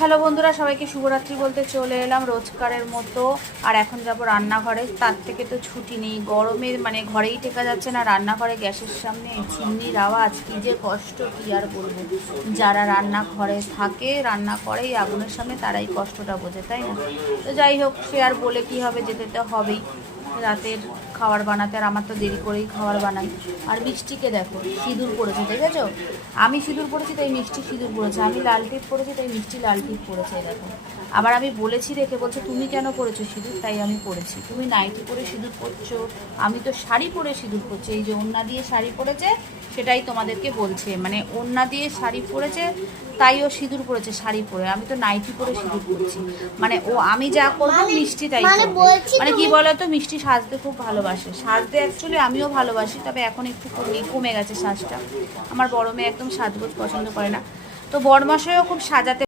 Hello বন্ধুরা, সবাইকে শুভরাত্রি বলতে চলে এলাম রোজকারের মতো। আর এখন যাব রান্নাঘরে, তার থেকে তো ছুটি নেই। গরমে মানে ঘরেই টেকা যাচ্ছে না, রান্নাঘরে গ্যাসের সামনে চিমনির আওয়াজ কী যে কষ্ট, কী আর বলবো। যারা রান্নাঘরে থাকে, রান্না করে এই আগুনের সামনে, তারাই কষ্টটা বোঝে, তাই না? তো যাই হোক, সে আর বলে কী হবে, যেতে তো হবেই রাতের খাবার বানাতে। আর আমার তো দেরি করেই খাবার বানাই। আর মিষ্টিকে দেখো, সিঁদুর পড়েছে, দেখেছো? আমি সিঁদুর পড়েছি তাই মিষ্টি সিঁদুর পড়েছে, আমি লাল টিপ পড়েছি তাই মিষ্টি লাল টিপ পড়েছে, দেখো। আবার আমি বলেছি দেখে বলছে তুমি কেন পড়েছো সিঁদুর, তাই আমি পড়েছি। তুমি নাইটি পরে সিঁদুর পরছো, আমি তো শাড়ি পরে সিঁদুর পরছি। এই যে ওড়না দিয়ে শাড়ি পরেছে, সেটাই তোমাদেরকে বলছে, মানে ওড়না দিয়ে শাড়ি পরেছে তাই ও সিঁদুর পরেছে শাড়ি পরে, আমি তো নাইটি পরে সিঁদুর পরছি। মানে ও আমি যা করবো মিষ্টি তাই করবে। মানে কি বলতো, মিষ্টি সাজতে খুব ভালোবাসে, সাজতে অ্যাকচুয়ালি আমিও ভালোবাসি, তবে এখন একটু কমে গেছে সাজটা। আমার বড় মেয়ে একদম সাজগোজ পছন্দ করে না, তো বড়মাসেও খুব সাজাতে